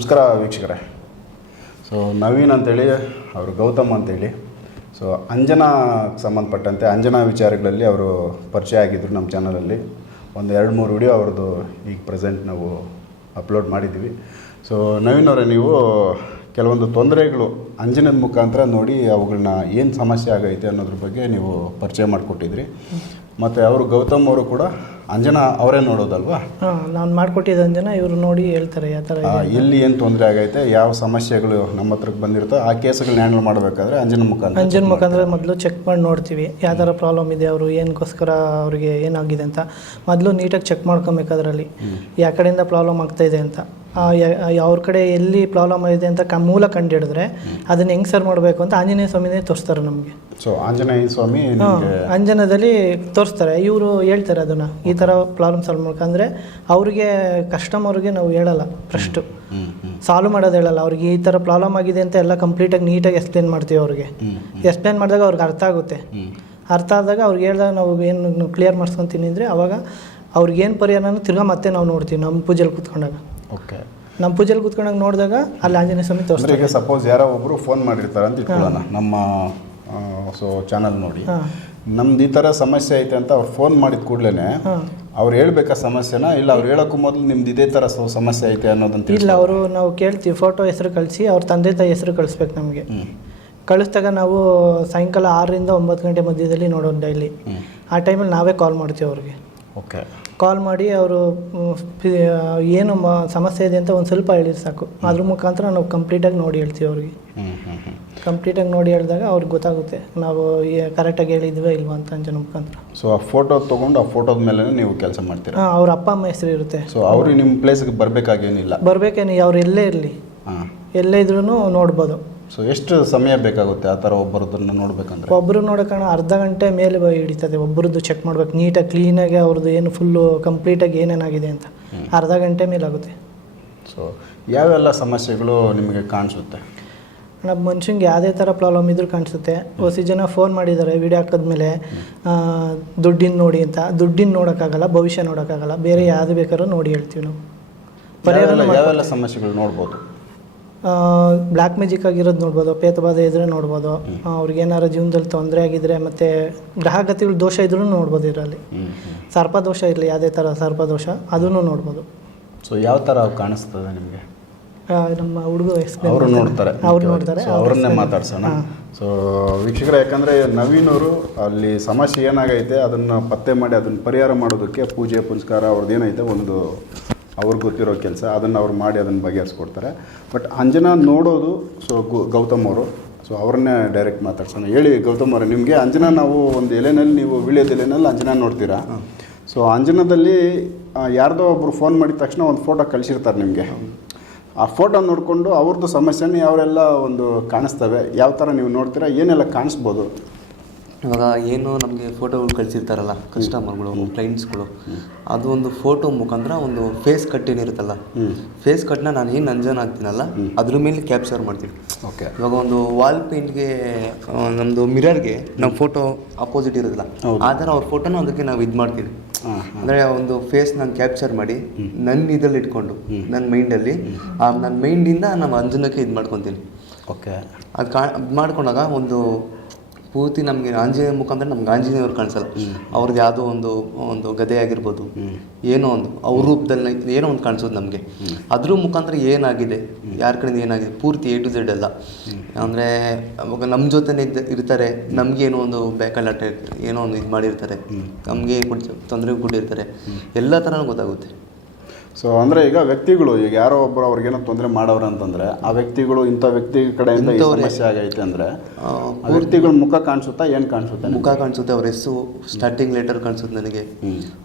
ನಮಸ್ಕಾರ ವೀಕ್ಷಕರೇ. ಸೊ ನವೀನ್ ಅಂತೇಳಿ, ಅವರು ಗೌತಮ್ ಅಂತೇಳಿ. ಸೊ ಅಂಜನಾ ಸಂಬಂಧಪಟ್ಟಂತೆ ಅಂಜನಾ ವಿಚಾರಗಳಲ್ಲಿ ಅವರು ಪರಿಚಯ ಆಗಿದ್ದರು ನಮ್ಮ ಚಾನಲಲ್ಲಿ. ಒಂದು ಎರಡು ಮೂರು ವಿಡಿಯೋ ಅವ್ರದ್ದು ಈಗ ಪ್ರೆಸೆಂಟ್ ನಾವು ಅಪ್ಲೋಡ್ ಮಾಡಿದ್ದೀವಿ. ಸೊ ನವೀನ್ ಅವರೇ, ನೀವು ಕೆಲವೊಂದು ತೊಂದರೆಗಳು ಅಂಜನದ ಮುಖಾಂತರ ನೋಡಿ ಅವುಗಳನ್ನ ಏನು ಸಮಸ್ಯೆ ಆಗೈತೆ ಅನ್ನೋದ್ರ ಬಗ್ಗೆ ನೀವು ಪರಿಚಯ ಮಾಡಿಕೊಟ್ಟಿದ್ರಿ. ಮತ್ತು ಅವರು ಗೌತಮ್ ಅವರು ಕೂಡ ಅಂಜನಾ ಅವರೇ ನೋಡೋದಲ್ವಾ? ಹಾಂ ನಾನು ಮಾಡಿಕೊಟ್ಟಿದ್ದ ಅಂಜನ ಇವರು ನೋಡಿ ಹೇಳ್ತಾರೆ ಯಾವ ಥರ ಆ, ಎಲ್ಲಿ ಏನು ತೊಂದರೆ ಆಗೈತೆ ಯಾವ ಸಮಸ್ಯೆಗಳು ನಮ್ಮ ಹತ್ರಕ್ಕೆ ಬಂದಿರ್ತೋ ಆ ಕೇಸ್ಗಳನ್ನ ಹ್ಯಾಂಡಲ್ ಮಾಡಬೇಕಾದ್ರೆ ಅಂಜನ ಮುಖಾಂತರ ಅಂಜನ ಮುಖಾಂತರ ಮೊದಲು ಚೆಕ್ ಮಾಡಿ ನೋಡ್ತೀವಿ ಯಾವ ಥರ ಪ್ರಾಬ್ಲಮ್ ಇದೆ ಅವರು ಏನಕ್ಕೋಸ್ಕರ ಅವರಿಗೆ ಏನಾಗಿದೆ ಅಂತ. ಮೊದಲು ನೀಟಾಗಿ ಚೆಕ್ ಮಾಡ್ಕೊಬೇಕಾದ್ರಲ್ಲಿ ಯಾವ ಕಡೆಯಿಂದ ಪ್ರಾಬ್ಲಮ್ ಆಗ್ತಾ ಇದೆ ಅಂತ. ಅವ್ರ ಕಡೆ ಎಲ್ಲಿ ಪ್ರಾಬ್ಲಮ್ ಇದೆ ಅಂತ ಕ ಮೂಲ ಕಂಡು ಹಿಡಿದ್ರೆ ಅದನ್ನ ಹೆಂಗೆ ಸರ್ ಮಾಡಬೇಕು ಅಂತ ಆಂಜನೇಯ ಸ್ವಾಮಿನೇ ತೋರಿಸ್ತಾರೆ ನಮಗೆ. ಸೊ ಆಂಜನೇಯ ಸ್ವಾಮಿ ಅಂಜನದಲ್ಲಿ ತೋರಿಸ್ತಾರೆ. ಇವರು ಹೇಳ್ತಾರೆ ಅದನ್ನು. ಈ ಥರ ಪ್ರಾಬ್ಲಮ್ ಸಾಲ್ವ್ ಮಾಡ್ಕಂದ್ರೆ ಅವ್ರಿಗೆ ಕಸ್ಟಮರ್ಗೆ ನಾವು ಹೇಳಲ್ಲ ಫಸ್ಟು ಸಾಲ್ವ್ ಮಾಡೋದು ಹೇಳಲ್ಲ. ಅವ್ರಿಗೆ ಈ ಥರ ಪ್ರಾಬ್ಲಮ್ ಆಗಿದೆ ಅಂತ ಎಲ್ಲ ಕಂಪ್ಲೀಟಾಗಿ ನೀಟಾಗಿ ಎಕ್ಸ್ಪ್ಲೇನ್ ಮಾಡ್ತೀವಿ ಅವ್ರಿಗೆ. ಎಕ್ಸ್ಪ್ಲೇನ್ ಮಾಡಿದಾಗ ಅವ್ರಿಗೆ ಅರ್ಥ ಆಗುತ್ತೆ. ಅರ್ಥ ಆದಾಗ ಅವ್ರಿಗೆ ಹೇಳಿದಾಗ ನಾವು ಏನು ಕ್ಲಿಯರ್ ಮಾಡ್ಸ್ಕೊಂತೀನಿ ಅಂದರೆ ಅವಾಗ ಅವ್ರಿಗೆ ಏನು ಪರಿಹಾರನೂ ತಿರ್ಗಾ ಮತ್ತೆ ನಾವು ನೋಡ್ತೀವಿ ನಮ್ಮ ಪೂಜೆಲಿ ಕೂತ್ಕೊಂಡಾಗ. ಓಕೆ. ನಮ್ಮ ಪೂಜೆಲಿ ಕೂತ್ಕೊಂಡಾಗ ನೋಡಿದಾಗ ಅಲ್ಲಿ ಆಂಜನೇಯ ಸ್ವಾಮಿ ತೋರಿಸ್ತಾರೆ. ಈಗ ಸಪೋಸ್ ಯಾರೋ ಒಬ್ಬರು ಫೋನ್ ಮಾಡಿರ್ತಾರೆ ಅಂತ ಇಟ್ಕೊಳ್ಳೋಣ. ನಮ್ಮ ಸೊ ಚಾನಲ್ ನೋಡಿ. ನಮ್ದು ಈ ಥರ ಸಮಸ್ಯೆ ಐತೆ ಅಂತ ಅವ್ರು ಫೋನ್ ಮಾಡಿದ ಕೂಡಲೇ ಅವ್ರು ಹೇಳ್ಬೇಕಾ ಸಮಸ್ಯೆನ? ಇಲ್ಲ ಅವ್ರು ಹೇಳೋಕ್ಕೂ ಮೊದಲು ನಿಮ್ದು ಇದೇ ಥರ ಸಮಸ್ಯೆ ಐತೆ ಅನ್ನೋದಂತ ಇಲ್ಲ ಅವರು ನಾವು ಕೇಳ್ತೀವಿ ಫೋಟೋ ಹೆಸರು ಕಳಿಸಿ ಅವ್ರ ತಂದೆ ತಾಯಿ ಹೆಸರು ಕಳಿಸ್ಬೇಕು ನಮಗೆ. ಕಳಿಸ್ದಾಗ ನಾವು ಸಾಯಂಕಾಲ ಆರರಿಂದ ಒಂಬತ್ತು ಗಂಟೆ ಮಧ್ಯದಲ್ಲಿ ನೋಡೋಣ ಡೈಲಿ. ಆ ಟೈಮಲ್ಲಿ ನಾವೇ ಕಾಲ್ ಮಾಡ್ತೀವಿ ಅವ್ರಿಗೆ. ಓಕೆ. ಕಾಲ್ ಮಾಡಿ ಅವರು ಏನು ಮ- ಸಮಸ್ಯೆ ಇದೆ ಅಂತ ಒಂದು ಸ್ವಲ್ಪ ಹೇಳಿದ್ರೆ ಸಾಕು. ಅದ್ರ ಮುಖಾಂತರ ನಾವು ಕಂಪ್ಲೀಟಾಗಿ ನೋಡಿ ಹೇಳ್ತೀವಿ ಅವ್ರಿಗೆ. ಕಂಪ್ಲೀಟಾಗಿ ನೋಡಿ ಹೇಳಿದಾಗ ಅವ್ರಿಗೆ ಗೊತ್ತಾಗುತ್ತೆ ನಾವು ಕರೆಕ್ಟಾಗಿ ಹೇಳಿದ್ವಿ ಇಲ್ವಾ ಅಂತ ಅಂಜನ ಮುಖಾಂತರ. ಸೊ ಆ ಫೋಟೋ ತೊಗೊಂಡು ಆ ಫೋಟೋದ ಮೇಲೆ ನೀವು ಕೆಲಸ ಮಾಡ್ತೀರಾ? ಹಾಂ ಅವ್ರ ಅಪ್ಪ ಅಮ್ಮ ಹೆಸರು ಇರುತ್ತೆ. ಸೊ ಅವರು ನಿಮ್ಮ ಪ್ಲೇಸ್ಗೆ ಬರಬೇಕಾಗೇನಿಲ್ಲ. ಬರಬೇಕೇನಿ ಅವ್ರು ಎಲ್ಲೇ ಇರಲಿ. ಹಾಂ. ಎಲ್ಲೇ ಇದ್ರೂ ನೋಡ್ಬೋದು. ಸೊ ಎಷ್ಟು ಸಮಯ ಬೇಕಾಗುತ್ತೆ ಆ ಥರ ಒಬ್ಬರದನ್ನು ನೋಡ್ಬೇಕಂದ್ರೆ? ಒಬ್ಬರು ನೋಡೋಕಣ ಅರ್ಧ ಗಂಟೆ ಮೇಲೆ ಹಿಡಿತದೆ. ಒಬ್ಬರದ್ದು ಚೆಕ್ ಮಾಡ್ಬೇಕು. ನೀಟಾಗಿ ಕ್ಲೀನಾಗಿ ಅವ್ರದ್ದು ಏನು ಫುಲ್ಲು ಕಂಪ್ಲೀಟಾಗಿ ಏನೇನಾಗಿದೆ ಅಂತ. ಅರ್ಧ ಗಂಟೆ ಮೇಲೆ ಆಗುತ್ತೆ. ಸೊ ಯಾವೆಲ್ಲ ಸಮಸ್ಯೆಗಳು ನಿಮಗೆ ಕಾಣಿಸುತ್ತೆ? ನಮ್ಮ ಮನುಷ್ಯಂಗೆ ಯಾವುದೇ ಥರ ಪ್ರಾಬ್ಲಮ್ ಇದ್ರೂ ಕಾಣಿಸುತ್ತೆ. ಹೊಸಿ ಜನ ಫೋನ್ ಮಾಡಿದ್ದಾರೆ ವಿಡಿಯೋ ಹಾಕಿದ್ಮೇಲೆ ದುಡ್ಡಿನ ನೋಡಿ ಅಂತ. ದುಡ್ಡಿನ ನೋಡೋಕ್ಕಾಗಲ್ಲ ಭವಿಷ್ಯ ನೋಡೋಕ್ಕಾಗಲ್ಲ. ಬೇರೆ ಯಾವುದು ಬೇಕಾದ್ರೂ ನೋಡಿ ಹೇಳ್ತೀವಿ ನಾವು. ಯಾವೆಲ್ಲ ಸಮಸ್ಯೆಗಳು ನೋಡ್ಬೋದು? ಬ್ಲ್ಯಾಕ್ ಮ್ಯಾಜಿಕ್ ಆಗಿರೋದು ನೋಡ್ಬೋದು ಪೇತಬಾಧೆ ಇದ್ರೆ ನೋಡ್ಬೋದು. ಅವ್ರಿಗೆ ಏನಾರು ಜೀವನದಲ್ಲಿ ತೊಂದರೆ ಆಗಿದ್ರೆ ಮತ್ತು ಗ್ರಹಗತಿಗಳು ದೋಷ ಇದ್ರೂ ನೋಡ್ಬೋದು ಇದರಲ್ಲಿ. ಸರ್ಪ ದೋಷ ಸರ್ಪದೋಷ ಇರಲಿ ಯಾವುದೇ ಥರ ಸರ್ಪದೋಷ ಅದನ್ನು ನೋಡ್ಬೋದು. ಸೊ ಯಾವ ಥರ ಕಾಣಿಸ್ತದೆ ನಿಮಗೆ? ನಮ್ಮ ಹುಡುಗ ಅವರು ನೋಡ್ತಾರೆ ಅವ್ರು ನೋಡ್ತಾರೆ ಅವರನ್ನೇ ಅವ್ರನ್ನೇ ಮಾತಾಡ್ಸೋಣ. ಸೊ ವೀಕ್ಷಕರ ಯಾಕಂದರೆ ನವೀನವರು ಅಲ್ಲಿ ಸಮಸ್ಯೆ ಏನಾಗೈತೆ ಅದನ್ನು ಪತ್ತೆ ಮಾಡಿ ಅದನ್ನು ಪರಿಹಾರ ಮಾಡೋದಕ್ಕೆ ಪೂಜೆ ಪುನಸ್ಕಾರ ಅವ್ರದ್ದು ಏನೈತೆ ಒಂದು ಅವ್ರಿಗೆ ಗೊತ್ತಿರೋ ಕೆಲಸ ಅದನ್ನು ಅವ್ರು ಮಾಡಿ ಅದನ್ನು ಬಗೆಹರಿಸ್ಕೊಡ್ತಾರೆ. ಬಟ್ ಅಂಜನಾ ನೋಡೋದು ಸೊ ಗೌತಮ್ ಅವರು. ಸೊ ಅವ್ರನ್ನೇ ಡೈರೆಕ್ಟ್ ಮಾತಾಡ್ಸೋಣ. ಹೇಳಿ ಗೌತಮ್ ಅವರೇ ನಿಮಗೆ ಅಂಜನಾ ನಾವು ಒಂದು ಎಲೆನಲ್ಲಿ ನೀವು ವಿಳ್ಯದ ಎಲೆನಲ್ಲಿ ಅಂಜನಾ ನೋಡ್ತೀರಾ? ಸೊ ಅಂಜನದಲ್ಲಿ ಯಾರ್ದೋ ಒಬ್ಬರು ಫೋನ್ ಮಾಡಿದ ತಕ್ಷಣ ಒಂದು ಫೋಟೋ ಕಳಿಸಿರ್ತಾರೆ ನಿಮಗೆ. ಆ ಫೋಟೋ ನೋಡಿಕೊಂಡು ಅವ್ರದ್ದು ಸಮಸ್ಯೆನೇ ಅವರೆಲ್ಲ ಒಂದು ಕಾಣಿಸ್ತವೆ. ಯಾವ ಥರ ನೀವು ನೋಡ್ತೀರಾ ಏನೆಲ್ಲ ಕಾಣಿಸ್ಬೋದು? ಇವಾಗ ಏನು ನಮಗೆ ಫೋಟೋಗಳು ಕಳಿಸಿರ್ತಾರಲ್ಲ ಕಸ್ಟಮರ್ಗಳು ಕ್ಲೈಂಟ್ಸ್ಗಳು ಅದು ಒಂದು ಫೋಟೋ ಮುಖಾಂತರ ಒಂದು ಫೇಸ್ ಕಟ್ ಏನಿರುತ್ತಲ್ಲ ಫೇಸ್ ಕಟ್ನ ನಾನು ಏನು ಅಂಜನ್ ಆಗ್ತೀನಲ್ಲ ಅದ್ರ ಮೇಲೆ ಕ್ಯಾಪ್ಚರ್ ಮಾಡ್ತೀವಿ. ಓಕೆ ಇವಾಗ ಒಂದು ವಾಲ್ ಪೇಂಟ್ಗೆ ನಮ್ಮದು ಮಿರರ್ಗೆ ನಮ್ಮ ಫೋಟೋ ಅಪೋಸಿಟ್ ಇರೋದಿಲ್ಲ. ಆ ಥರ ಅವ್ರ ಫೋಟೋನ ಅದಕ್ಕೆ ನಾವು ಇದು ಮಾಡ್ತೀವಿ. ಅಂದರೆ ಒಂದು ಫೇಸ್ ನಾನು ಕ್ಯಾಪ್ಚರ್ ಮಾಡಿ ನನ್ನ ಇದರಲ್ಲಿ ಇಟ್ಕೊಂಡು ನನ್ನ ಮೈಂಡಲ್ಲಿ ಆ ನನ್ನ ಮೈಂಡಿಂದ ನಮ್ಮ ಅಂಜನಕ್ಕೆ ಇದು ಮಾಡ್ಕೊತೀನಿ ಓಕೆ ಅದು ಕಾ ಅದ್ ಮಾಡ್ಕೊಂಡಾಗ ಒಂದು ಪೂರ್ತಿ ನಮಗೆ ಆಂಜನೇಯ ಮುಖಾಂತರ ನಮ್ಗೆ ಆಂಜನೇಯವ್ರು ಕಾಣಿಸಲ್ಲ. ಅವ್ರದ್ದು ಯಾವುದೋ ಒಂದು ಒಂದು ಗದೆ ಆಗಿರ್ಬೋದು ಏನೋ ಒಂದು ಅವ್ರ ರೂಪದಲ್ಲಿ ಏನೋ ಒಂದು ಕಾಣಿಸೋದು ನಮಗೆ. ಅದ್ರ ಮುಖಾಂತರ ಏನಾಗಿದೆ? ಯಾರ ಕಡೆಯಿಂದ ಏನಾಗಿದೆ? ಪೂರ್ತಿ ಎ ಟು ಝೆಡ್ ಅಲ್ಲ. ಅಂದರೆ ಅವಾಗ ನಮ್ಮ ಜೊತೆನೇ ಇದ್ದ ಇರ್ತಾರೆ. ನಮಗೇನೋ ಒಂದು ಬೇಕಲ್ಲಾಟ ಏನೋ ಒಂದು ಇದು ಮಾಡಿರ್ತಾರೆ. ನಮಗೆ ತೊಂದರೆ ಕೊಟ್ಟಿರ್ತಾರೆ ಎಲ್ಲ ಥರನೂ ಗೊತ್ತಾಗುತ್ತೆ. ಸೊ ಅಂದ್ರೆ ಈಗ ವ್ಯಕ್ತಿಗಳು ಈಗ ಯಾರೋ ಒಬ್ಬರು ಅವ್ರಿಗೇನೋ ತೊಂದರೆ ಮಾಡೋರು ಅಂತಂದ್ರೆ ಆ ವ್ಯಕ್ತಿಗಳು ಇಂಥ ವ್ಯಕ್ತಿ ಕಡೆಯಿಂದ ಈ ಸಮಸ್ಯೆ ಆಗೈತೆ ಅಂದ್ರೆ ವ್ಯಕ್ತಿಗಳ ಮುಖ ಕಾಣಿಸುತ್ತಾ ಏನು ಕಾಣಿಸುತ್ತೆ ಮುಖ ಕಾಣಿಸುತ್ತೆ ಅವ್ರ ಹೆಸರು ಸ್ಟಾರ್ಟಿಂಗ್ ಲೆಟರ್ ಕಾಣಿಸುತ್ತೆ ನನಗೆ.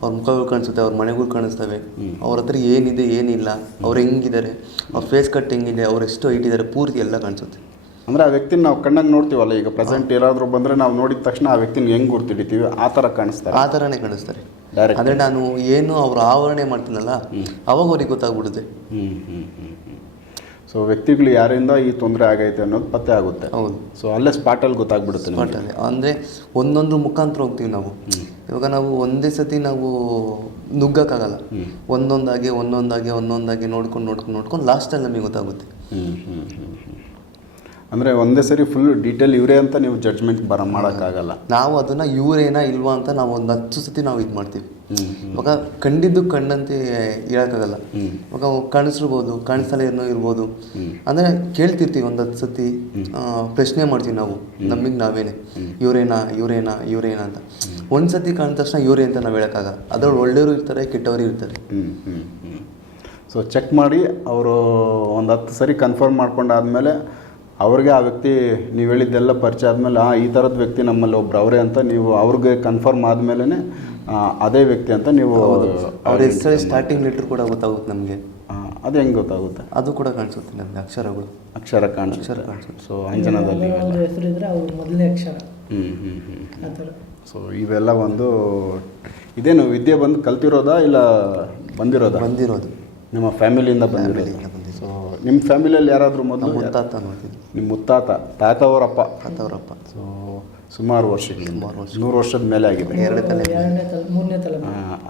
ಅವ್ರ ಮುಖಗಳು ಕಾಣಿಸುತ್ತೆ ಅವ್ರ ಮನೆಗಳು ಕಾಣಿಸ್ತವೆ. ಅವ್ರ ಹತ್ರ ಏನಿದೆ ಏನಿಲ್ಲ ಅವ್ರು ಹೆಂಗಿದ್ದಾರೆ ಅವ್ರ ಫೇಸ್ ಕಟ್ ಹೆಂಗಿದೆ ಅವ್ರು ಎಷ್ಟು ಹೈಟ್ ಇದ್ದಾರೆ ಪೂರ್ತಿ ಎಲ್ಲ ಕಾಣಿಸುತ್ತೆ. ಅಂದ್ರೆ ಆ ವ್ಯಕ್ತಿನ ನಾವು ಕಣ್ಣಾಗಿ ನೋಡ್ತೀವಲ್ಲ ಈಗ ಪ್ರೆಸೆಂಟ್ ಯಾರಾದರೂ ಬಂದರೆ ನಾವು ನೋಡಿದ ತಕ್ಷಣ ಆ ವ್ಯಕ್ತಿನ ಹೆಂಗ್ ಗುರ್ತಿಡಿತೀವಿ? ಆ ಥರ ಕಾಣಿಸ್ತಾರೆ. ಆ ಥರನೇ ಕಾಣಿಸ್ತಾರೆ. ಅಂದರೆ ನಾನು ಏನು ಅವರು ಆವರಣೆ ಮಾಡ್ತೀನಲ್ಲ ಅವಾಗ ಅವ್ರಿಗೆ ಗೊತ್ತಾಗ್ಬಿಡುತ್ತೆ. ಹ್ಞೂ ಹ್ಞೂ ಹ್ಞೂ ಹ್ಞೂ ಸೊ ವ್ಯಕ್ತಿಗಳು ಯಾರಿಂದ ಈ ತೊಂದರೆ ಆಗೈತೆ ಅನ್ನೋದು ಪತ್ತೆ ಆಗುತ್ತೆ. ಹೌದು. ಸೊ ಅಲ್ಲೇ ಸ್ಪಾಟಲ್ಲಿ ಗೊತ್ತಾಗ್ಬಿಡುತ್ತೆ ಸ್ಪಾಟಲ್ಲಿ ಅಂದರೆ ಒಂದೊಂದು ಮುಖಾಂತರ ಹೋಗ್ತೀವಿ ನಾವು. ಇವಾಗ ನಾವು ಒಂದೇ ಸತಿ ನಾವು ನುಗ್ಗಕ್ಕಾಗಲ್ಲ. ಒಂದೊಂದಾಗಿ ಒಂದೊಂದಾಗಿ ಒಂದೊಂದಾಗಿ ನೋಡ್ಕೊಂಡು ನೋಡ್ಕೊಂಡು ನೋಡ್ಕೊಂಡು ಲಾಸ್ಟಲ್ಲಿ ನಮಗೆ ಗೊತ್ತಾಗುತ್ತೆ. ಹ್ಞೂ ಹ್ಞೂ ಹ್ಞೂ ಅಂದರೆ ಒಂದೇ ಸರಿ ಫುಲ್ ಡೀಟೇಲ್ ಇವರೇ ಅಂತ ನೀವು ಜಡ್ಜ್ಮೆಂಟ್ ಬರ ಮಾಡೋಕ್ಕಾಗಲ್ಲ. ನಾವು ಅದನ್ನ ಇವರೇನಾ ಇಲ್ವಾ ಅಂತ ನಾವು ಒಂದು ಹತ್ತು ಸತಿ ನಾವು ಇದು ಮಾಡ್ತೀವಿ. ಇವಾಗ ಕಂಡಿದ್ದು ಕಣ್ಣಂತೆ ಹೇಳಕ್ಕಾಗಲ್ಲ. ಇವಾಗ ಕಾಣಿಸಿರ್ಬೋದು ಕಾಣಿಸಲೇ ಏನೋ ಇರ್ಬೋದು. ಅಂದರೆ ಕೇಳ್ತಿರ್ತೀವಿ ಒಂದು ಹತ್ತು ಸತಿ ಪ್ರಶ್ನೆ ಮಾಡ್ತೀವಿ ನಾವು ನಮಗೆ ನಾವೇನೆ. ಇವರೇನಾ ಇವರೇನಾ ಇವರೇನಾ ಅಂತ. ಒಂದು ಸತಿ ಕಾಣಿದ ತಕ್ಷಣ ಇವರೇ ಅಂತ ನಾವು ಹೇಳೋಕ್ಕಾಗಲ್ಲ. ಅದ್ರಲ್ಲಿ ಒಳ್ಳೆಯವರು ಇರ್ತಾರೆ ಕೆಟ್ಟವರು ಇರ್ತಾರೆ. ಸೊ ಚೆಕ್ ಮಾಡಿ ಅವರು ಒಂದು ಹತ್ತು ಸರಿ ಕನ್ಫರ್ಮ್ ಮಾಡ್ಕೊಂಡಾದ್ಮೇಲೆ ಅವ್ರಿಗೆ ಆ ವ್ಯಕ್ತಿ ನೀವು ಹೇಳಿದ್ದೆಲ್ಲ ಪರಿಚಯ ಆದಮೇಲೆ ಆ ಈ ಥರದ ವ್ಯಕ್ತಿ ನಮ್ಮಲ್ಲಿ ಒಬ್ರು ಅವರೇ ಅಂತ ನೀವು ಅವ್ರಿಗೆ ಕನ್ಫರ್ಮ್ ಆದಮೇಲೆ ಅದೇ ವ್ಯಕ್ತಿ ಅಂತ ನೀವು ಅವ್ರ ಹೆಸರೇ ಸ್ಟಾರ್ಟಿಂಗ್ ಲೆಟ್ರ್ ಕೂಡ ಗೊತ್ತಾಗುತ್ತೆ ನಮಗೆ. ಅದು ಹೆಂಗೆ ಗೊತ್ತಾಗುತ್ತೆ? ಅದು ಕೂಡ ಕಾಣಿಸುತ್ತೆ ನಮಗೆ ಅಕ್ಷರಗಳು. ಅಕ್ಷರ ಕಾಣಿಸುತ್ತೆ. ಸೊ ಅಂಜನದಲ್ಲಿ ಒಂದು ಹೆಸರು ಇದ್ರೆ ಅವ್ರ ಮೊದಲನೇ ಅಕ್ಷರ. ಹ್ಞೂ ಹ್ಞೂ ಹ್ಞೂ ಸೊ ಇವೆಲ್ಲ ಒಂದು ಇದೇನು ವಿದ್ಯೆ ಬಂದು ಕಲ್ತಿರೋದಾ ಇಲ್ಲ ಬಂದಿರೋದಾ? ಬಂದಿರೋದು. ನಿಮ್ಮ ಫ್ಯಾಮಿಲಿಯಿಂದ ಬಂದಿರೋದು. ಸೊ ನಿಮ್ಮ ಫ್ಯಾಮಿಲಿಯಲ್ಲಿ ಯಾರಾದರೂ ಮೊದಲು ನಮ್ಮ ಮುತ್ತಾತ ನೋಡ್ತೀನಿ ನಿಮ್ಮ ಮುತ್ತಾತ ತಾತ ಅವರಪ್ಪ ತಾತವರಪ್ಪ. ಸೊ ಸುಮಾರು ವರ್ಷ ನೂರು ವರ್ಷದ ಮೇಲೆ ಆಗಿದೆ. ಎರಡು ತಲೆ ಎರಡನೇ ತಲೆ ಮೂರನೇ ತಲೆ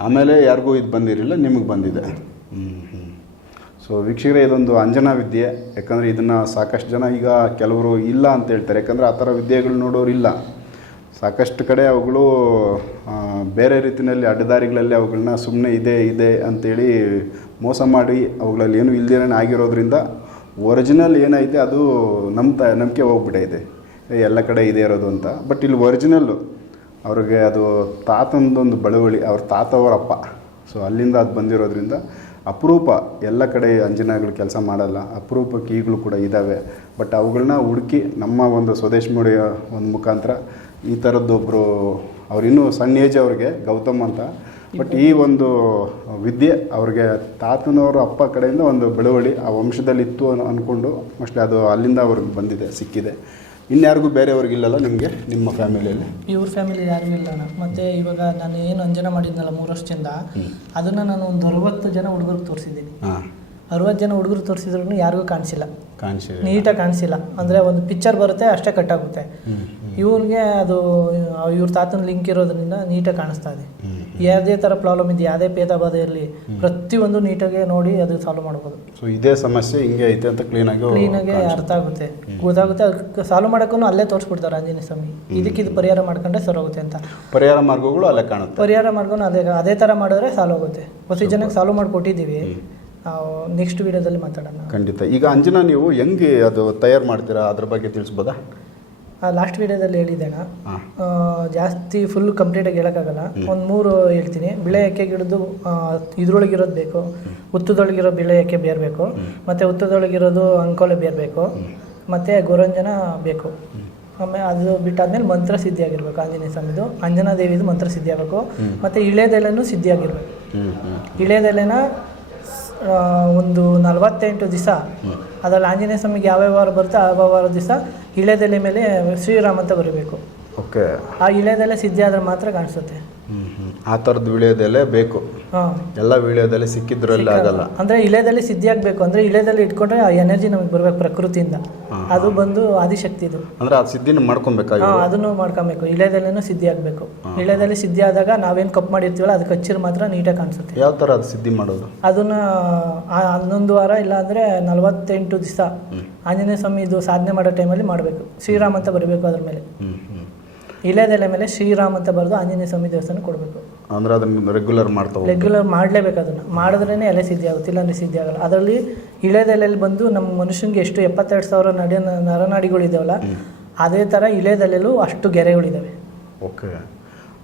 ಆಮೇಲೆ ಯಾರಿಗೂ ಇದು ಬಂದಿರಲಿಲ್ಲ ನಿಮಗೆ ಬಂದಿದೆ. ಹ್ಞೂ ಹ್ಞೂ ಸೊ ವೀಕ್ಷಕರೇ ಇದೊಂದು ಅಂಜನಾ ವಿದ್ಯೆ. ಯಾಕಂದರೆ ಇದನ್ನು ಸಾಕಷ್ಟು ಜನ ಈಗ ಕೆಲವರು ಇಲ್ಲ ಅಂತ ಹೇಳ್ತಾರೆ. ಯಾಕಂದರೆ ಆ ಥರ ವಿದ್ಯೆಗಳು ನೋಡೋರು ಇಲ್ಲ. ಸಾಕಷ್ಟು ಕಡೆ ಅವುಗಳು ಬೇರೆ ರೀತಿಯಲ್ಲಿ ಅಡ್ಡದಾರಿಗಳಲ್ಲಿ ಅವುಗಳನ್ನ ಸುಮ್ಮನೆ ಇದೆ ಇದೆ ಅಂತೇಳಿ ಮೋಸ ಮಾಡಿ ಅವುಗಳಲ್ಲಿ ಏನು ಇಲ್ಲದೇನೇ ಆಗಿರೋದ್ರಿಂದ ಒರಿಜಿನಲ್ ಏನೈತೆ ಅದು ನಂಬ್ತ ನಂಬಿಕೆ ಹೋಗ್ಬಿಟ್ಟೈತೆ ಎಲ್ಲ ಕಡೆ ಇದೇ ಇರೋದು ಅಂತ. ಬಟ್ ಇಲ್ಲಿ ಒರಿಜಿನಲ್ಲು ಅವ್ರಿಗೆ ಅದು ತಾತಂದೊಂದು ಬಳುವಳಿ, ಅವ್ರ ತಾತ ಅವರಪ್ಪ ಸೊ ಅಲ್ಲಿಂದ ಅದು ಬಂದಿರೋದ್ರಿಂದ ಅಪರೂಪ ಎಲ್ಲ ಕಡೆ ಅಂಜನಾಗಳು ಕೆಲಸ ಮಾಡಲ್ಲ. ಅಪರೂಪ ಕೀಗಳು ಕೂಡ ಇದ್ದಾವೆ. ಬಟ್ ಅವುಗಳನ್ನ ಹುಡುಕಿ ನಮ್ಮ ಒಂದು ಸ್ವದೇಶ್ ಮೋಡಿಯ ಒಂದು ಮುಖಾಂತರ ಈ ಥರದ್ದೊಬ್ಬರು ಇನ್ನೂ ಸಣ್ಣ ಏಜ್ ಅವ್ರಿಗೆ ಗೌತಮ್ ಅಂತ ಬಟ್ ಈ ಒಂದು ವಿದ್ಯೆ ಅವ್ರಿಗೆ ತಾತನವರ ಅಪ್ಪ ಕಡೆಯಿಂದ ಒಂದು ಬೆಳವಳಿ ಆ ವಂಶದಲ್ಲಿ ಇತ್ತು ಅಂದ್ಕೊಂಡು ಮೋಸ್ಟ್ಲಿ ಅದು ಅಲ್ಲಿಂದ ಅವ್ರಿಗೆ ಬಂದಿದೆ ಸಿಕ್ಕಿದೆ. ಇನ್ಯಾರಿಗೂ ಬೇರೆಯವ್ರಿಗಿಲ್ಲಲ್ಲ ನಿಮಗೆ ನಿಮ್ಮ ಫ್ಯಾಮಿಲಿಯಲ್ಲಿ? ಇವ್ರ ಫ್ಯಾಮಿಲಿ ಯಾರಿಗೂ ಇಲ್ಲ ಅಣ್ಣ. ಮತ್ತೆ ಇವಾಗ ನಾನು ಏನು ಅಂಜನ ಮಾಡಿದ್ನಲ್ಲ ಮೂರು ವರ್ಷದಿಂದ ಅದನ್ನ ನಾನು ಒಂದು ಅರವತ್ತು ಜನ ಹುಡುಗರಿಗೆ ತೋರಿಸಿದ್ದೀನಿ. ಅರವತ್ತು ಜನ ಹುಡುಗರು ತೋರಿಸಿದ್ರು ಯಾರಿಗೂ ಕಾಣಿಸಿಲ್ಲ. ಕಾಣಿಸಿಲ್ಲ ನೀಟಾಗಿ ಕಾಣಿಸಿಲ್ಲ. ಅಂದರೆ ಒಂದು ಪಿಕ್ಚರ್ ಬರುತ್ತೆ ಅಷ್ಟೇ ಕಟ್ಟಾಗುತ್ತೆ ಇವ್ರಿಗೆ ಅದು ಇವ್ರ ತಾತನ ಲಿಂಕ್ ಇರೋದ್ರಿಂದ ನೀಟಾಗಿ ಕಾಣಿಸ್ತಾ ಇದೆ. ಯಾವುದೇ ಥರ ಪ್ರಾಬ್ಲಮ್ ಇದೆ ಯಾವುದೇ ಭೇದ ಬಾಧ ಇರಲಿ ಪ್ರತಿಯೊಂದು ನೀಟಾಗಿ ನೋಡಿ ಅದು ಸಾಲ್ವ್ ಮಾಡ್ಬೋದು. ಸೊ ಇದೇ ಸಮಸ್ಯೆ ಹಿಂಗೆ ಐತೆ ಅಂತ ಕ್ಲೀನಾಗಿ ಕ್ಲೀನಾಗಿ ಅರ್ಥ ಆಗುತ್ತೆ. ಗೊತ್ತಾಗುತ್ತೆ ಅದಕ್ಕೆ ಸಾಲ್ವ್ ಮಾಡೋಕ್ಕೂ ಅಲ್ಲೇ ತೋರಿಸ್ಬಿಡ್ತಾರೆ ಆಂಜನೇಯ ಸ್ವಾಮಿ. ಇದಕ್ಕೆ ಇದು ಪರಿಹಾರ ಮಾಡ್ಕೊಂಡ್ರೆ ಸರೋಗುತ್ತೆ ಅಂತ. ಪರಿಹಾರ ಮಾರ್ಗಗಳು ಅಲ್ಲೇ ಕಾಣುತ್ತೆ. ಪರಿಹಾರ ಮಾರ್ಗನೂ ಅದೇ ಅದೇ ಥರ ಮಾಡಿದ್ರೆ ಸಾಲ್ವ್ ಆಗುತ್ತೆ. ಹೊಸ ಜನಕ್ಕೆ ಸಾಲ್ವ್ ಮಾಡಿ ಕೊಟ್ಟಿದ್ದೀವಿ ನಾವು ನೆಕ್ಸ್ಟ್ ವೀಡಿಯೋದಲ್ಲಿ ಮಾತಾಡೋಣ. ಖಂಡಿತ. ಈಗ ಅಂಜನಾ ನೀವು ಹೆಂಗೆ ಅದು ತಯಾರು ಮಾಡ್ತೀರಾ? ಅದ್ರ ಬಗ್ಗೆ ತಿಳಿಸ್ಬೋದಾ? ಲಾಸ್ಟ್ ವೀಡಿಯೋದಲ್ಲಿ ಹೇಳಿದ್ದೇನ? ಜಾಸ್ತಿ ಫುಲ್ ಕಂಪ್ಲೀಟಾಗಿ ಹೇಳೋಕ್ಕಾಗಲ್ಲ. ಒಂದು ಮೂರು ಹೇಳ್ತೀನಿ. ಬಿಳೆ ಎಕ್ಕೆ ಗಿಡದ್ದು ಇದ್ರೊಳಗಿರೋದು ಬೇಕು. ಹುತ್ತದೊಳಗಿರೋ ಬಿಳೆ ಎಕ್ಕೆ ಬೇರಬೇಕು? ಮತ್ತು ಹುತ್ತದೊಳಗಿರೋದು ಅಂಕೋಲೆ ಬೇರಬೇಕು. ಮತ್ತು ಗೊರಂಜನ ಬೇಕು. ಆಮೇಲೆ ಅದು ಬಿಟ್ಟಾದ್ಮೇಲೆ ಮಂತ್ರ ಸಿದ್ಧಿ ಆಗಿರ್ಬೇಕು ಆಂಜನೇಯ ಸ್ವಾಮಿದು. ಅಂಜನಾ ದೇವಿದು ಮಂತ್ರ ಸಿದ್ಧಿ ಆಗಬೇಕು ಮತ್ತು ಇಳೆದೆಲೆನೂ ಸಿದ್ಧಿ ಆಗಿರ್ಬೇಕು ಇಳೆದೆಲೆನ ಒಂದು ನಲವತ್ತೆಂಟು ದಿವಸ ಅದರಲ್ಲಿ ಆಂಜನೇಯ ಸ್ವಾಮಿಗೆ ಯಾವ್ಯಾವ ವಾರ ಬರುತ್ತೆ ಆ ವಾರ ದಿವಸ ಇಳೆದೆಲೆ ಮೇಲೆ ಶ್ರೀರಾಮ್ ಅಂತ ಬರಬೇಕು. ಓಕೆ. ಆ ಇಳೆದೆಲೆ ಸಿದ್ಧಿ ಆದ್ರೆ ಮಾತ್ರ ಕಾಣಿಸುತ್ತೆ. ಆ ಥರದ್ದು ಇಳೆದೆಲೆ ಬೇಕು. ಎಲ್ಲ ವಿಡಿಯೋದಲ್ಲಿ ಸಿಕ್ಕಿದ್ರಲ್ಲಿ ಆಗಲ್ಲ. ಅಂದ್ರೆ ಇಳೆದಲ್ಲಿ ಸಿದ್ಧಿ ಆಗ್ಬೇಕು ಅಂದ್ರೆ ಇಳೆದಲ್ಲಿ ಇಟ್ಕೊಂಡ್ರೆ ಆ ಎನರ್ಜಿ ನಮಗೆ ಬರ್ಬೇಕು ಪ್ರಕೃತಿಯಿಂದ. ಅದು ಬಂದು ಆದಿಶಕ್ತಿದು ಅಂದರೆ ಆ ಸಿದ್ಧಿನ ಮಾಡ್ಕೊಬೇಕಾಗಿ ಹಾ ಅದನ್ನು ಮಾಡ್ಕೊಬೇಕು. ಇಳೆದೆಲೆನೂ ಸಿದ್ಧಿ ಆಗಬೇಕು ಇಳೆದಲ್ಲಿ ಸಿದ್ಧಿ ಆದಾಗ ನಾವೇನು ಕಪ್ ಮಾಡಿರ್ತೀವಲ್ಲ ಅದಕ್ಕೆ ಹಚ್ಚಿರ್ ಮಾತ್ರ ನೀಟಾಗಿ ಕಾಣಿಸುತ್ತೆ. ಯಾವ ಥರ ಅದು ಸಿದ್ಧಿ ಮಾಡೋದು? ಅದನ್ನ ಹನ್ನೊಂದು ವಾರ ಇಲ್ಲ ಅಂದ್ರೆ ನಲವತ್ತೆಂಟು ದಿವಸ ಆಂಜನೇಯ ಸ್ವಾಮಿ ಇದು ಸಾಧನೆ ಮಾಡೋ ಟೈಮಲ್ಲಿ ಮಾಡಬೇಕು. ಶ್ರೀರಾಮ್ ಅಂತ ಬರಬೇಕು ಅದ್ರ ಮೇಲೆ. ಇಳೆದೆಲೆ ಮೇಲೆ ಶ್ರೀರಾಮ್ ಅಂತ ಬರೆದು ಆಂಜನೇಯ ಸ್ವಾಮಿ ದೇವಸ್ಥಾನ ಕೊಡಬೇಕು. ಅಂದ್ರೆ ಅದನ್ನು ರೆಗ್ಯುಲರ್ ಮಾಡ್ತಾವೆ. ರೆಗ್ಯುಲರ್ ಮಾಡಲೇಬೇಕು ಅದನ್ನು. ಮಾಡಿದ್ರೇ ಎಲೆ ಸಿದ್ಧಿ ಆಗುತ್ತೆ ಇಲ್ಲಾಂದ್ರೆ ಸಿದ್ಧಿ ಆಗಲ್ಲ. ಅದರಲ್ಲಿ ಇಳೆದೆಲೆಯಲ್ಲಿ ಬಂದು ನಮ್ಮ ಮನುಷ್ಯನಿಗೆ ಎಷ್ಟು ಎಪ್ಪತ್ತೆರಡು ಸಾವಿರ ನಡೆ ನರನಾಡಿಗಳಿದಾವಲ್ಲ ಅದೇ ಥರ ಇಳೆದೆಲೆಯಲ್ಲೂ ಅಷ್ಟು ಗೆರೆಗಳಿದ್ದಾವೆ ಓಕೆ.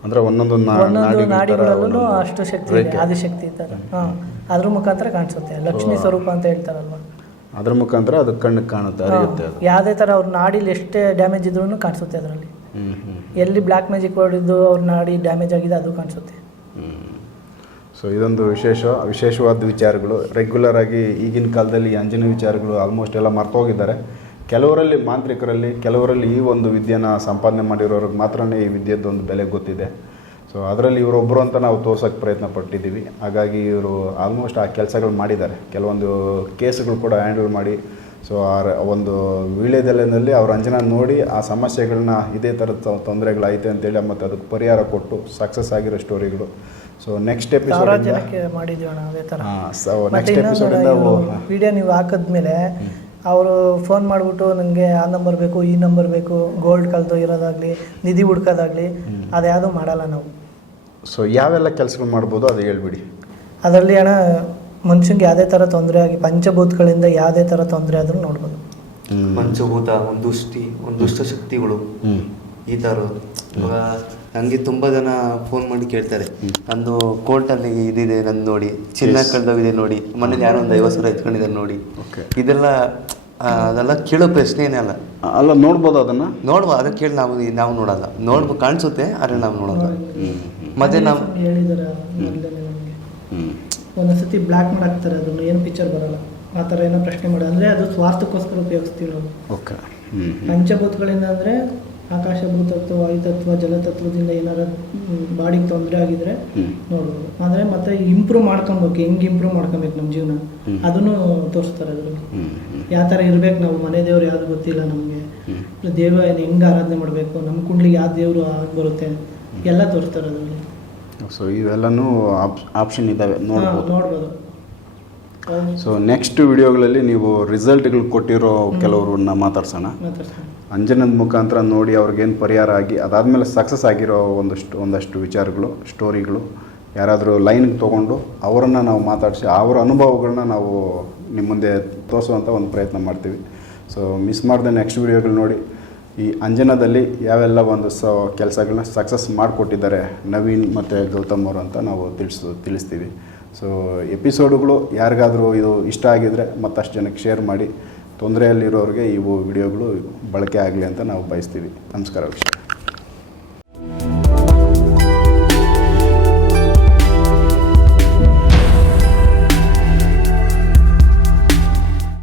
ಅಂದರೆ ಒಂದೊಂದು ಒಂದೊಂದು ನಾಡಿಗಳಲ್ಲೂ ಅಷ್ಟು ಶಕ್ತಿ ಇದೆ ಆದಿಶಕ್ತಿ ಥರ ಹಾಂ. ಅದ್ರ ಮುಖಾಂತರ ಕಾಣಿಸುತ್ತೆ. ಲಕ್ಷ್ಮೀ ಸ್ವರೂಪ ಅಂತ ಹೇಳ್ತಾರಲ್ವ. ಅದ್ರ ಮುಖಾಂತರ ಅದು ಕಣ್ಣಿಗೆ ಕಾಣುತ್ತೆ ಯಾವುದೇ ಥರ ಅವ್ರ ನಾಡಿಲಿ ಎಷ್ಟೇ ಡ್ಯಾಮೇಜ್ ಇದ್ರೂ ಕಾಣಿಸುತ್ತೆ ಅದರಲ್ಲಿ. ಎಲ್ಲಿ ಬ್ಲ್ಯಾಕ್ ಮ್ಯಾಜಿಕ್ ಹೊಡೆದು ಅವ್ರ ನಾಡಿ ಡ್ಯಾಮೇಜ್ ಆಗಿದೆ ಅದು ಕಾಣಿಸುತ್ತೆ. ಸೊ ಇದೊಂದು ವಿಶೇಷ, ವಿಶೇಷವಾದ ವಿಚಾರಗಳು. ರೆಗ್ಯುಲರ್ ಆಗಿ ಈಗಿನ ಕಾಲದಲ್ಲಿ ಅಂಜನ ವಿಚಾರಗಳು ಆಲ್ಮೋಸ್ಟ್ ಎಲ್ಲ ಮರ್ತೋಗಿದ್ದಾರೆ. ಕೆಲವರಲ್ಲಿ ಮಾಂತ್ರಿಕರಲ್ಲಿ, ಕೆಲವರಲ್ಲಿ ಈ ಒಂದು ವಿದ್ಯೆನ ಸಂಪಾದನೆ ಮಾಡಿರೋರಿಗೆ ಮಾತ್ರನೇ ಈ ವಿದ್ಯೆದೊಂದು ಬೆಲೆ ಗೊತ್ತಿದೆ. ಸೊ ಅದರಲ್ಲಿ ಇವರೊಬ್ಬರು ಅಂತ ನಾವು ತೋರ್ಸೋಕ್ಕೆ ಪ್ರಯತ್ನ ಪಟ್ಟಿದ್ದೀವಿ ಹಾಗಾಗಿ ಇವರು ಆಲ್ಮೋಸ್ಟ್ ಆ ಕೆಲಸಗಳು ಮಾಡಿದ್ದಾರೆ. ಕೆಲವೊಂದು ಕೇಸ್ಗಳು ಕೂಡ ಹ್ಯಾಂಡಲ್ ಮಾಡಿ ಸೊ ಆ ಒಂದು ವೀಳ್ಯದೆಲೆಯಲ್ಲಿ ಅವ್ರ ಅಂಜನ ನೋಡಿ ಆ ಸಮಸ್ಯೆಗಳನ್ನ ಇದೇ ಥರದ ತೊಂದರೆಗಳೈತೆ ಅಂತೇಳಿ ಮತ್ತು ಅದಕ್ಕೆ ಪರಿಹಾರ ಕೊಟ್ಟು ಸಕ್ಸಸ್ ಆಗಿರೋ ಸ್ಟೋರಿಗಳು ಸೊ ನೆಕ್ಸ್ಟ್ ಎಪಿಸೋಡ್ ಮಾಡಿದ್ವಿ ಅಣ್ಣ ಅದೇ ಥರ. ಸೊ ನೆಕ್ಸ್ಟ್ ಎಪಿಸೋಡಿಂದ ವಿಡಿಯೋ ನೀವು ಹಾಕಿದ್ಮೇಲೆ ಅವರು ಫೋನ್ ಮಾಡಿಬಿಟ್ಟು ನನಗೆ ಆ ನಂಬರ್ ಬೇಕು ಈ ನಂಬರ್ ಬೇಕು ಗೋಲ್ಡ್ ಕಲ್ತು ಇರೋದಾಗಲಿ ನಿಧಿ ಹುಡ್ಕೋದಾಗಲಿ ಅದ್ಯಾವುದು ಮಾಡಲ್ಲ ನಾವು. ಸೊ ಯಾವೆಲ್ಲ ಕೆಲಸಗಳು ಮಾಡ್ಬೋದು ಅದು ಹೇಳ್ಬಿಡಿ. ಅದರಲ್ಲಿ ಅಣ್ಣ ಮನುಷ್ಯಂಗೆ ಯಾವುದೇ ಥರ ತೊಂದರೆ ಆಗಿ ಪಂಚಭೂತಗಳಿಂದ ಯಾವುದೇ ಥರ ತೊಂದರೆ ಆದರೂ ನೋಡ್ಬೋದು. ಪಂಚಭೂತ ಒಂದು ದುಷ್ಟಿ ಒಂದು ದುಷ್ಟ ಶಕ್ತಿಗಳು ಈ ಥರ ಇವಾಗ ನನಗೆ ತುಂಬ ಜನ ಫೋನ್ ಮಾಡಿ ಕೇಳ್ತಾರೆ. ನಂದು ಕೋರ್ಟಲ್ಲಿ ಇದಿದೆ ನಂದು ನೋಡಿ. ಚಿನ್ನ ಕಳೆದೋಗಿದೆ ನೋಡಿ. ಮನೇಲಿ ಯಾರೋ ಒಂದು ಐವತ್ತು ಸಾವಿರ ಎತ್ಕೊಂಡಿದ್ದಾರೆ ನೋಡಿ. ಇದೆಲ್ಲ ಅದೆಲ್ಲ ಕೇಳೋ ಪ್ರಶ್ನೆನೇ ಅಲ್ಲ. ಅಲ್ಲ ನೋಡ್ಬೋದು ಅದನ್ನು? ನೋಡ್ಬೋ ಅದಕ್ಕೆ ಕೇಳಿ ನಾವು ನಾವು ನೋಡಲ್ಲ. ನೋಡ್ಬೋ ಕಾಣಿಸುತ್ತೆ ಆದರೆ ನಾವು ನೋಡಲ್ಲ. ಮತ್ತೆ ನಾವು ಹೇಳಿದ್ದಾರೆ ಸತಿ ಬ್ಲ್ಯಾಕ್ ಮಾಡಿ ಹಾಕ್ತಾರೆ ಅದನ್ನು ಏನು ಪಿಕ್ಚರ್ ಬರಲ್ಲ. ಆ ಥರ ಏನೋ ಪ್ರಶ್ನೆ ಮಾಡಿ ಅಂದರೆ ಅದು ಸ್ವಾರ್ಥಕ್ಕೋಸ್ಕರ ಉಪಯೋಗಿಸ್ತೀವಿ ನಾವು. ಓಕೆ. ಪಂಚಭೂತಗಳಿಂದ ಅಂದರೆ ಆಕಾಶ ಭೂತತ್ವ ವಾಯುತತ್ವ ಜಲತತ್ವದಿಂದ ಏನಾರ ಬಾಡಿಗೆ ತೊಂದರೆ ಆಗಿದ್ರೆ ನೋಡ್ಬೋದು. ಅಂದರೆ ಮತ್ತೆ ಇಂಪ್ರೂವ್ ಮಾಡ್ಕೊಬೇಕು ಹೆಂಗೆ ಇಂಪ್ರೂವ್ ಮಾಡ್ಕೊಬೇಕು ನಮ್ಮ ಜೀವನ. ಅದನ್ನು ತೋರಿಸ್ತಾರೆ ಅದರಲ್ಲಿ. ಯಾವ ಥರ ಇರ್ಬೇಕು ನಾವು? ಮನೆ ದೇವ್ರು ಯಾವ್ದು ಗೊತ್ತಿಲ್ಲ ನಮಗೆ. ದೇವ ಹೆಂಗೆ ಆರಾಧನೆ ಮಾಡಬೇಕು? ನಮ್ಮ ಕುಂಡ್ಲಿಗೆ ಯಾವ ದೇವರು ಆಗಿ ಬರುತ್ತೆ? ಎಲ್ಲ ತೋರಿಸ್ತಾರೆ ಅದರಲ್ಲಿ. ಸೊ ಇವೆಲ್ಲನೂ ಆಪ್ಷನ್ ಇದ್ದಾವೆ ನೋಡ್ಬೋದು. ನೋಡ್ಬೋದು. ಸೊ ನೆಕ್ಸ್ಟ್ ವಿಡಿಯೋಗಳಲ್ಲಿ ನೀವು ರಿಸಲ್ಟ್ಗಳು ಕೊಟ್ಟಿರೋ ಕೆಲವ್ರನ್ನ ಮಾತಾಡ್ಸೋಣ. ಅಂಜನದ ಮುಖಾಂತರ ನೋಡಿ ಅವ್ರಿಗೇನು ಪರಿಹಾರ ಆಗಿ ಅದಾದಮೇಲೆ ಸಕ್ಸಸ್ ಆಗಿರೋ ಒಂದಷ್ಟು ಒಂದಷ್ಟು ವಿಚಾರಗಳು ಸ್ಟೋರಿಗಳು ಯಾರಾದರೂ ಲೈನ್ಗೆ ತೊಗೊಂಡು ಅವರನ್ನು ನಾವು ಮಾತಾಡಿಸಿ ಅವರ ಅನುಭವಗಳನ್ನ ನಾವು ನಿಮ್ಮ ಮುಂದೆ ತೋರಿಸುವಂಥ ಒಂದು ಪ್ರಯತ್ನ ಮಾಡ್ತೀವಿ. ಸೊ ಮಿಸ್ ಮಾಡಿದೆ ನೆಕ್ಸ್ಟ್ ವಿಡಿಯೋಗಳು ನೋಡಿ. ಈ ಅಂಜನದಲ್ಲಿ ಯಾವೆಲ್ಲ ಒಂದು ಸ ಕೆಲಸಗಳನ್ನ ಸಕ್ಸಸ್ ಮಾಡಿಕೊಟ್ಟಿದ್ದಾರೆ ನವೀನ್ ಮತ್ತು ಗೌತಮ್ ಅವರು ಅಂತ ನಾವು ತಿಳಿಸ್, ತಿಳಿಸ್ತೀವಿ. ಸೊ ಎಪಿಸೋಡುಗಳು ಯಾರಿಗಾದರೂ ಇದು ಇಷ್ಟ ಆಗಿದರೆ ಮತ್ತಷ್ಟು ಜನಕ್ಕೆ ಶೇರ್ ಮಾಡಿ, ತೊಂದರೆಯಲ್ಲಿರೋರಿಗೆ ಇವು ವಿಡಿಯೋಗಳು ಬಳಕೆ ಆಗಲಿ ಅಂತ ನಾವು ಬಯಸ್ತೀವಿ. ನಮಸ್ಕಾರ ವೀಕ್ಷಕ